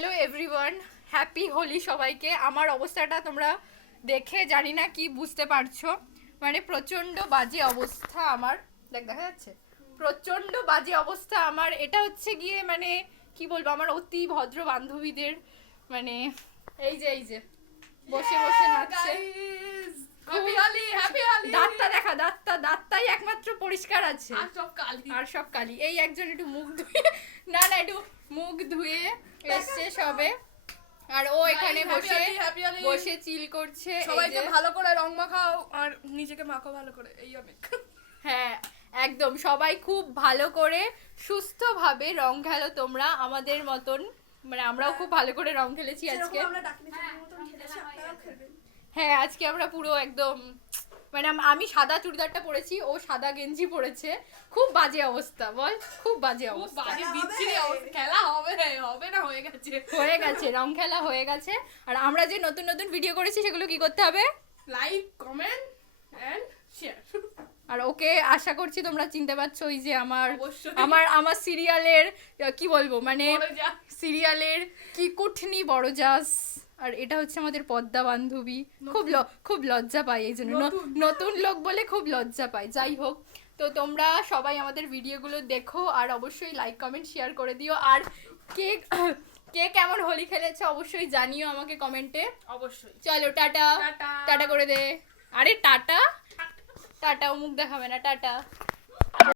Hello everyone, happy Holi সবাইকে। আমার অবস্থাটা তোমরা দেখে জানি না কি বুঝতে পারছো, মানে প্রচণ্ড বাজে অবস্থা আমার। দেখা যাচ্ছে প্রচণ্ড বাজে অবস্থা আমার। এটা হচ্ছে গিয়ে মানে কি বলবো, আমার অতি ভদ্র বান্ধবীদের মানে এই যে বসে বসে নাচছে। দাঁতটা দেখা, দাঁতটাই একমাত্র পরিষ্কার আছে, আর সব কালি। এই একজন একটু মুখ ধুয়ে না একটু মুখ ধুয়ে এসছে সবে, আর ও এখানে বসে চিল করছে। সবাইকে ভালো করে রং মাখাও আর নিজেকে মাখাও ভালো করে, এই অনেক। হ্যাঁ একদম, সবাই খুব ভালো করে সুস্থভাবে রং খেলো তোমরা আমাদের মতন, মানে আমরাও খুব ভালো করে রং খেলেছি আজকে। হ্যাঁ আজকে আমরা পুরো একদম মানে আমি সাদা চুড়িদারটা পরেছি, ও সাদা গেঞ্জি পরেছে। খুব বাজে অবস্থা, বল খুব বাজে অবস্থা। খেলা হবে না, হয়ে গেছে রং খেলা হয়ে গেছে। আর আমরা যে নতুন নতুন ভিডিও করেছি সেগুলো কি করতে হবে? Like, comment and share. আর ওকে আশা করছি তোমরা চিনতে পারছো, ওই যে আমার সিরিয়ালের কি বলবো মানে সিরিয়ালের কি কুঠনি বড় জাস। আর এটা হচ্ছে আমাদের পদ্মা বান্ধবী। খুব লজ্জা পাই এই জন্য, নতুন লোক বলে খুব লজ্জা পাই। যাই হোক, তো তোমরা সবাই আমাদের ভিডিওগুলো দেখো আর অবশ্যই লাইক কমেন্ট শেয়ার করে দিও। আর কে কেমন হোলি খেলেছে অবশ্যই জানিও আমাকে কমেন্টে। অবশ্যই। চলো টাটা টাটা করে দে। আরে টাটা, মুখ দেখাবে না, টাটা।